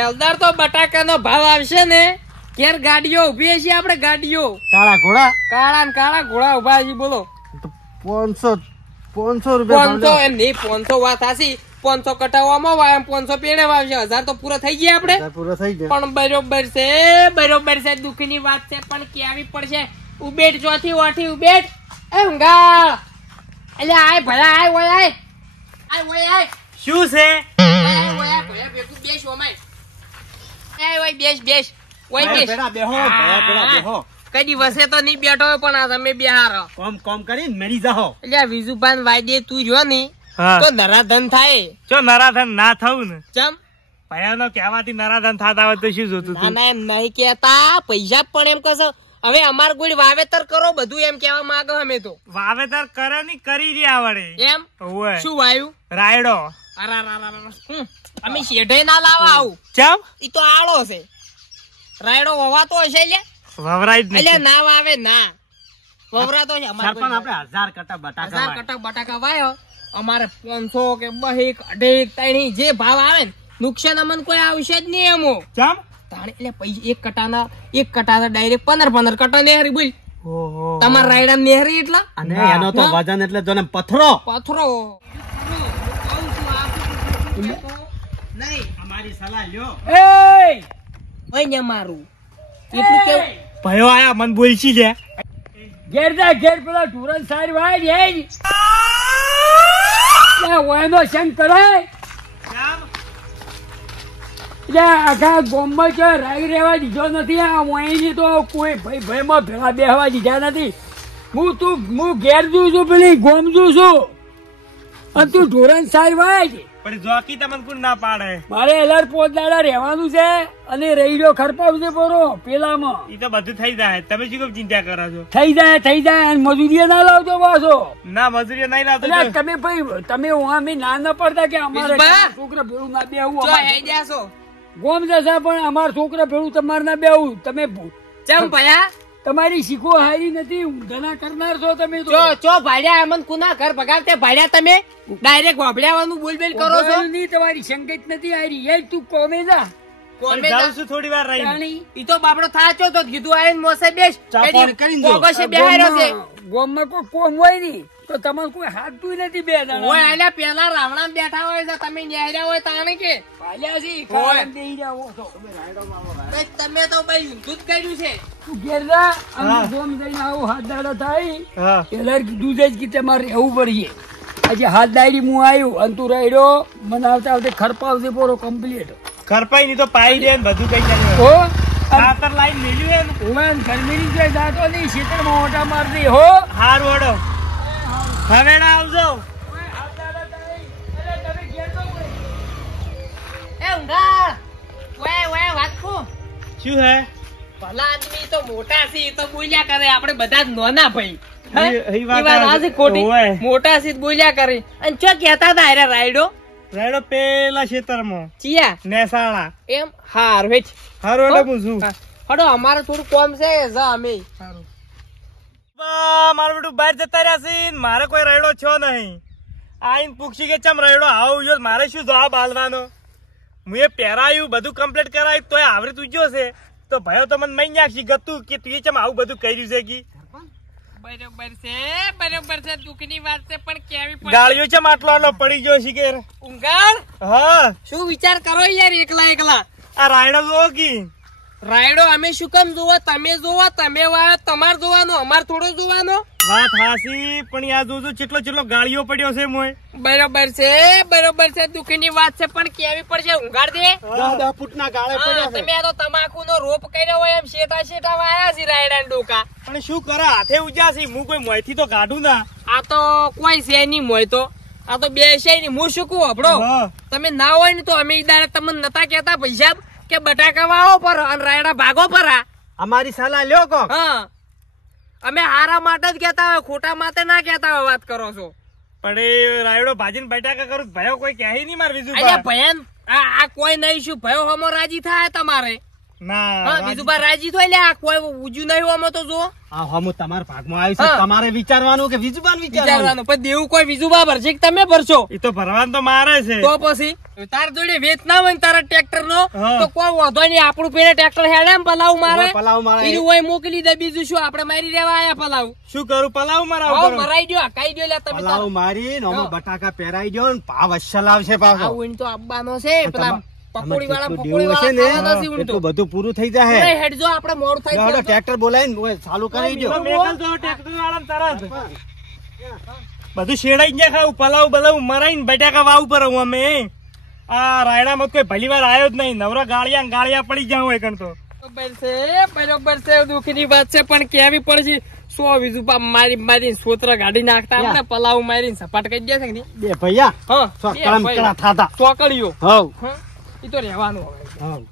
મેલદાર તો બટાકાનો ભાવ આવશે ને ઘેર ગાડીઓ ઉભી છે, આપણે ગાડીઓ કાળા ઘોડા ઘોડા ઉભા છે. બોલો 500 રૂપિયા 500 એમ નહીં, 500 વાત હાસી. 500 કટાવવામાં વાય 500 પેણે વાવશે, 1000 તો પૂરા થઈ ગયા આપણે. પૂરા થઈ ગયા પણ બરોબર છે દુઃખની વાત છે પણ કેવી પડશે. ઉબેટ ચોથી વાઠી ઉબેટ એ ઊંઘા એટલે આય ભલા આય ઓય આય શું છે? ભયા ભેગું બેસ ઓમાય આય ઓય બેસ ઓય બેસ બેહો કઈ દિવસે તો નહીં બેઠો હોય પણ આ તમે બેહારો કોમ કરીને મરી જાહો. એટલે વિજુભાન વાયદે તું જો ની તો નરાધન થાય. જો નરાધન ના થવું ને ચમ ભયાનો કહેવાથી નરાધન થતા હોય તો શું જોતું તું? ના એમ નહીં કેતા, પૈસા પણ એમ કશો. હવે અમાર કોઈ વાવેતર કરો બધું એમ કેવા માંગો. અમે તો વાવેતર કરે ની કરી રહ્યા વળે એમ ઓય શું વાયું રાયડો. અમે શેઢે ના લાવા આવું. ચમ ઈ તો આળો છે. રાયડો વવાતો હશે લે વવરાય જ એટલે નહીં. ના વાવે ના વવરાતો છે. સરપંચ આપણે 1000 કટા બટાકા 1000 કટા બટાકા વાયો અમારે 500 કે 2 2.5 3 જે ભાવ આવે ને નુકસાન અમને કોઈ આવશે જ નહીં. એમો ચમ તાણે એટલે પૈસા એક કટાના ડાયરેક્ટ 15 કટા નેહરી બોલ. ઓહો તમારા રાયડા નેહરી એટલા અને એનો તો વજન એટલે જોને પથરો નહીં અમારી સલાહ લ્યો. અહીંયા મારું એટલું કેવું ભયો આયા મન બોલશી લે. ઘેર પેલા ઢોરણ સારી વાય વયનો સંગ કરાય એટલે આખા ગામમાં છે રાઈ રહેવા દીધો નથી. આ વયની તો કોઈ ભાઈમાં ભેળા બેહવા દીધા નથી. હું ઘેર જઉં છું પેલી ગોમ જઉં છું અને તું ઢોરણ સારી વાય છે. પણ જોકી તમને કોણ ના પાડે? મારે એલાર પોતદાડા રહેવાનું છે અને રહીડો ખરપાવશે પરો પેલામાં. ઈ તો બધું થઈ જાય, તમે શું કેમ ચિંતા કરો છો? થઈ જાય અને મજૂરી ના લાવજો પાછો. ના મજૂરી નહીં લાવતો. એટલે તમે ભાઈ તમે અમે ના ન પડતા કે અમારે વિજુભા! છોકરા ભેળું ના બેવું. જો આઈ જાશો ગોમ જશે પણ અમારા છોકરા ભેળું તમારે ના બેવું. તમે ચમ ભયા તમારી શીખો હારી નથી, ઊંધના કરનાર છો તમે તો. ચો ભાડ્યા અમન કુના ઘર ભગાવતે ભાડ્યા તમે ડાયરેક્ટ વાભળ્યાવાનું બોલબેલ કરો છો. નહીં તમારી સંકેત નથી હારી. એ તું કોમે જા કોમે જાઉં છું થોડી વાર રહીને. જાણી ઈ તો બાપડો થાચો તો કીધું આઈને મોસે બેસ ચાપણ કરીને જો. કોગશે બેહાર્યો છે. ગોમમાં કોઈ કોમ હોય નહીં તો તમારે કોઈ હાથતું નથી બે જણા. ઓય આલ્યા પેલા રાવણા બેઠા હોય છે તમે ન્યાર્યા હોય તાણે કે ભાલ્યા છી, ઓય. કાળા બેહી જાઓ છો. ભાઈ તમે તો ભાઈ ઊંધું જ કર્યું છે. તું ઘેર જા અને ગોમ જઈને આવું હાથ દાડા થાય હા એલાર કીધું છે કે તમારે રહેવું પડીએ. આજે હાથ દાડી હું આવ્યું અને તું રહ્યો મને આવતા ખરપાવશે પૂરો કમ્પ્લીટ. કરપાઈ ની તો પાઈ દે ને બધું કઈ જાય. હો ખાતર લાઈન મેલ્યું હે ને. ઓવન ગરમીની જોઈ જાતો નહીં, શીતળમાં ઓટા મારતી હો. હાર વડો હવે ના આવજો. એ ઊંઘા ઓય વાત કો શું હે? ભલા આદમી તો મોટા છે ઈ તો બોલ્યા કરે, આપણે બધા જ નાના ભાઈ. ઈ વાત આજે ખોટી ઓય. મોટા છે બોલ્યા કરે. અને ચો કહેતા હતા અરે રાયડો રાયડો પેલા ખેતરમાં ચિયા નેસાળા. એમ હાર વેચ હાર વડો પૂછું. હડો અમારે થોડું કોમ છે જા અમે મારું બેટું બહાર જતા રહ્યા છે ને મારે કોઈ રાયડો છો નહીં. આઈને પૂછી કે ચમ રાયડો આવું ગયો, મારે શું જવાબ આલવાનો? હું એ પહેરાયું બધું કમ્પ્લીટ કરાયું તોય આવરી તુજ્યો છે તો ભયો તો મને મહી નાખી ગતું કે તું ચમ આવું બધું કર્યું છે કી. બરોબર છે દુઃખની વાત છે પણ કેવી પડે ગાળિયો ચમ આટલો આટલો પડી ગયો છે કે. ઊંઘાણ હા શું વિચાર કરો યાર એકલા આ રાયડો જો કી રાયડો અમે શું કેમ જોવો? તમે જોવો, તમે વાયો તમારે જોવાનો, અમારે થોડો જોવાનો. વાત હાસી પણ આ જોજો કેટલો ગાળિયો પડ્યો છે મોય. બરોબર છે દુઃખની વાત છે પણ કેવી પડશે. ઊંઘાડ દે 10 ફૂટના ગાળે પડ્યા છે. તમે આ તો તમાકુ નો રોપ કર્યો હોય એમ શેટા વાયા છે રાયડા ડોકા. પણ શું કરે હાથે ઉજાસી હું કોઈ મોયથી તો કાઢું ના. આ તો કોઈ છે નહીં મોય તો આ તો બે છે નહીં. હું શું કહું હબળો હા. તમે ના હોય ને તો અમે ઈદારે તમને નતા કેતા પૈસા કે બટાકા વાવો પર અને રાયડા ભાગો પર. અમારી સલાહ લ્યો કોક. હા અમે હારા માટે જ કેતા હોય, ખોટા માટે ના કેતા હોય. વાત કરો છો પણ એ રાયડો ભાજીને બટાકા કરું ભયો કોઈ કહે નહીં મારે બીજું. અલ્યા ભયન આ કોઈ નહીં શું ભયો હમો રાજી થાય તમારે. ના વિજુભા રાજી થાય લે આ કોઈ ઉજ્યું નહીં આમાં તો જો આ હમું તમારા ભાગમાં આવ્યું છે. હા. તમારે વિચારવાનું કે વિજુબાન વિચારવાનું? વિચારવાનું પણ દેવું કોઈ વિજુભા ભરશે કે તમે ભરશો એ તો ભરવાનું તો મારે છે. તો પછી તાર જોડે વેચ ના હોય ને તારા ટ્રેક્ટર નો હા. તો કોઈ વાંધો નહીં આપણું પેલા ટ્રેક્ટર હેડે એમ પલાવ મારે પલાવ મારે. બીજું હોય મોકલી દે બીજું શું આપણે મારી રેવા આયા પલાવ શું કરું પલાવ મારા આવો ઉપર? મરાઈ દ્યો હકાઈ દ્યો લે તમે પલાવ મારી ને આમાં બટાકા પહેરાઈ ગયો ને ભાવ અસલ આવશે પાછો. આવું તો આપવાનો છે પેલા પકોડી વાળા જેટલું દેવું હશે ને ખાવાના છે ઊંધું. એટલું બધું પૂરું થઈ જાય. અરે હેડજો આપણે મોડું થાય હવે છે. ટ્રેક્ટર બોલાવીને ચાલુ કરી દો. તો મેકલ તો ટ્રેક્ટર વાળાને તરત બધું શેડાઈ ગયા ખાવું પલાવ બલાવ મરાઈને બટાકા વાવ પર હું અમે આ રાયડામાં કોઈ ભલી વાર આવ્યો જ નહીં. નવરા ગાળિયા પડી ગયા હોય કણ તો બરોબર છે દુઃખની વાત છે પણ કેવી પડશે 100 વિજુપા મારી સોત્ર ગાડી નાખતા આપણે પલાવ મારીને સપાટ કરી દે છે કે નહીં? બે ભૈયા હા કળમ કળા થાતા. ચોકડીઓ હવ એ તો રહેવાનું હવે હવ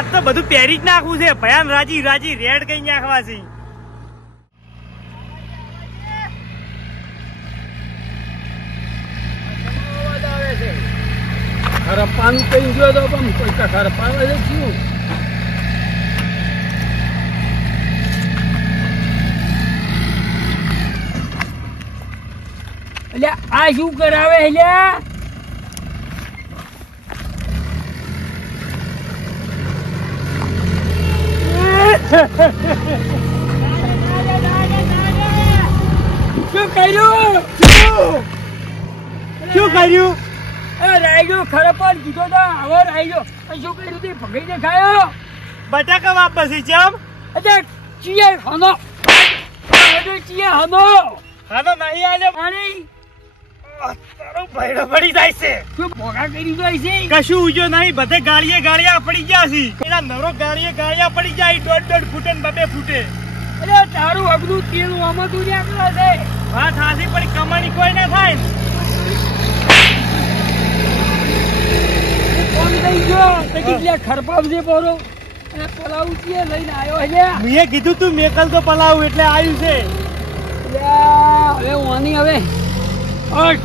આજ તો બધું પહેરી જ નાખવું છે. ભયાન રાજી રેડ કઈ નાખવા છે. ખરપાનું કઈ ગયો તો પણ કોઈ ખરપાવે છે શું? એટલે આ શું કરાવે એટલે શું કર્યું? શું કર્યું? રાયડો ખરપાન કીધો તો હવે રાયડો શું કર્યું તે ભગાઈને ખાયો? બટાકા વાપસ ચમ અચ્છા ચીએ હનો રાયડો ચીએ હનો હા તો નહીં આલ્યો. પાણી તારો ભયડો પડી જાય છે. શું ભોગા કરી જાય છે? કશું ઉજો નહીં. બધે ગાળિયા પડી ગયા છે. એના નવરો ગાળિયા પડી જાય. 1.5 ફૂટે ને 2 ફૂટે. અરે તારું અગનું તેલ આમાં તું નીકળે છે. વાત હાથી પણ કમાણી કોઈ ના થાય ને. કોણ થઈ ગયો તો કેટલા ખરપાવજે પોરો અને પલાવ ચીએ લઈને આવ્યો છે. મેં કીધું તું મેકલ તો પલાવ એટલે આવ્યું છે. હવે ઓની હવે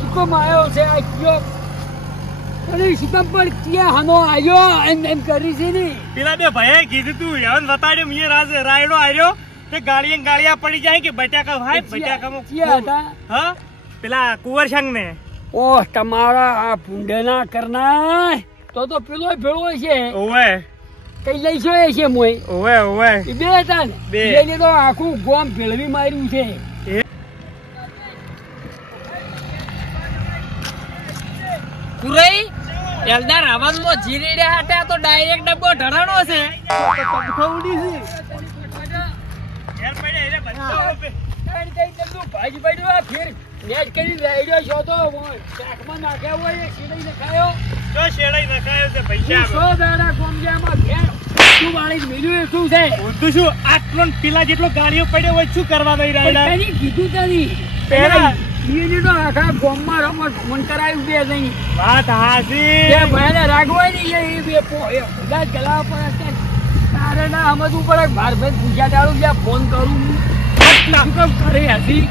સુકમ આવ્યો છે આ કયો અને સુકમ પણ ક્યાં હનો આવ્યો એમ કરી છે ને પેલા બે ભાઈએ કીધું તું હેવન બતાડ્યો. મેં રાયડો આવ્યો તે ગાળિયા પડી જાય કે બટાકા ભાઈ ક્યાં બટાકામાં હતા? હા પેલા કુંવરસંગ ને ઓહ તમારા આ ભૂંડના કરનાર તો પેલો ભેળો છે ઓવે કઈ લઈશો એ છે મોય ઓવે એ બે હતા ને બે. બેને તો આખું ગોમ ભેળવી માર્યું છે. પુરાઈ એલદાર હવનમાં જીરી રહ્યા હતા તો ડાયરેક્ટ ડબ્બો ઢળાણો છે. ભાજી ભાઈ આ ફેર મેચ કરી રાયડ્યો છો તો શાકમાં નાખ્યા હોય એ સીડાઈને ખાયો. તો શેડાઈ નખાયો છે તું પૈસા. 100 દાડા ગોમજામાં ઘેર શું વાળી મેલ્યું એ શું છે? ઊંધું શું આટલો ને પેલા જેટલો ગાળિયો પડ્યો હોય શું કરવા નહીં રાયડા? કઈ કીધું તની પહેલા. ઈની તો આખા ગોમમાં રમત ફોન કરાયું બે નહીં વાત હાચી. બે ભાઈને રાગવાય નહીં એ બે બધા જ ગલા પર તારે ના સમજવું પડે બાર ભાઈ પૂછ્યા તારું જ્યાં ફોન કરું શું કામ કરે હતી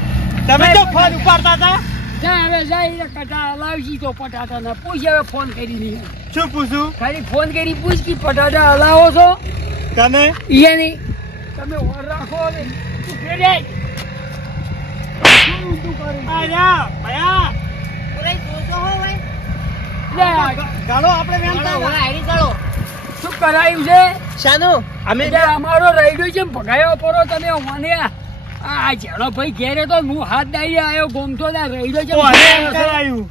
તમે તો ફોન ઉપાડતા હતા. જા હવે જાય કટા હલાવશી તો પટાટા ના પૂછ હવે ફોન કરી નહીં શું પૂછું ખાલી ફોન કરી પૂછ કે પટાટા હલાવો છો તમે? ઈએ નહીં તમે ઓર રાખો ને તું ફેરે શું ઊંધું કરે? આયા ભયા પુરાઈ જોજો હો ભાઈ. લે, ગાળો આપણે વેણતા ચાલો, હતા. ઓલા હારી ચાલો. શું કરાયું છે શાનું? અમે એટલે અમારો રાયડો છે ભગાયો પરો તમે મને આ જેડો ભાઈ ઘેરે તો હું હાથ ડાઈ આવ્યો ગોમતો ના રાયડો છે તો હવે એમ કરાયું.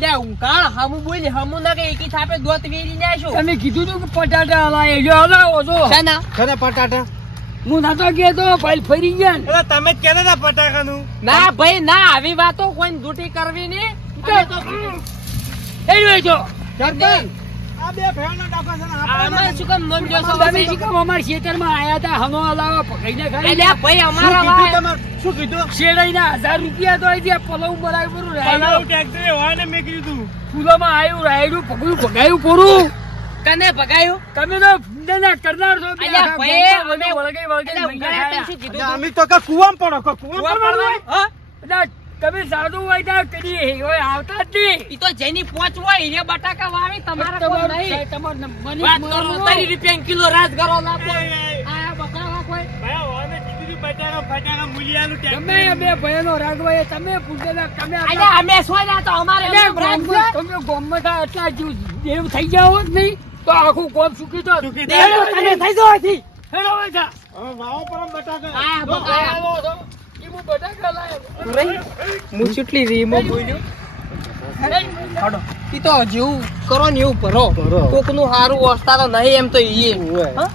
લે ઊંઘાણ હમુ બોલ હમુ ના કે એકી થાપે દોત વેરી ને આશો. તમે કીધું તું કે પટાટા હલાય જો હલાવો છો શાના? ખરે પટાટા હું નતો કેતો ભાઈ ફરી ગયા ને એટલે તમે જ કહેતા હતા પટાકાનું. ના ભાઈ ના આવી વાતો કોઈ દૂટી કરવી ને. એ જો સરપંચ આ બે ભેળનો ડાકો છે ને આમાં શું કામ નોમ જોશો તમે પછી? શું કામ અમારા ખેતરમાં આયા હતા હનો અલાવા પકડીને ખાઈ અલ્યા ભાઈ અમારા શું કીધું વાય તમારે? શું કીધું? શેડાઈના 1000 રૂપિયા તો આવી ગયા પલવ બરાબર પલાવ ટ્રેક્ટરે હોય ને મેં કીધું ફૂલોમાં આવ્યું રાયડું પકડ્યું ભગાયું પૂરું કને ભગાયું? તમે તો ફૂંદેના કરનાર છો બે અલ્યા આખા ભાઈ, ગામમાં અમે- વળગાઈ અલ્યા મહિના ઉંઘાડા ખાયા. તને શું કીધું એટલે તું? અમે તો કે કૂવામાં પડો કે કૂવામાં કૂવા પડવાનું પડવા? હોય? હા? એટલે તમે સાદું હોય ત્યાં કદી હોય આવતા જ નહીં. ઈ તો જેની પોચ હોય હીરે બટાકા વાવી તમારા કોઈ નહીં. તમારું મનીષ વાત કરો મોહનનું. 30 રૂપિયા કિલો રાજગરો લાવો. એ, એ. આ બકરા વાકોય. ભાઈ હોય ને કીધું બટાકા ફટાકા મૂલિયાનું તમે ટ્રેક્ટર બે ભાઈઓનો રાગવા એ તમે ફૂંદેના તમે અલ્યા અમે સોજા તો અમારે અલ્યા એમ રાજ છે. ગામમાં- તમે ગામમાં થા એટલા દેવ થઈ જાઓ જ નહીં તો આખું ગામ સુખી તો સુખી દેવ તમે થઈ જાઓ અહીંથી. હેડો હોય થા. હવે વાવો પડો ને બટાકા. આ તો બકરા. આવો છો. ઈ હું બટાકા લાવ્યો. હું ચૂટલી રીમો બોલ્યો. ઈ તો જેવું કરો ને એવું ભરો. ભરો. કોકનું હારું વસ્તા તો નહીં એમ તો ઈએ. ઓવે. હા?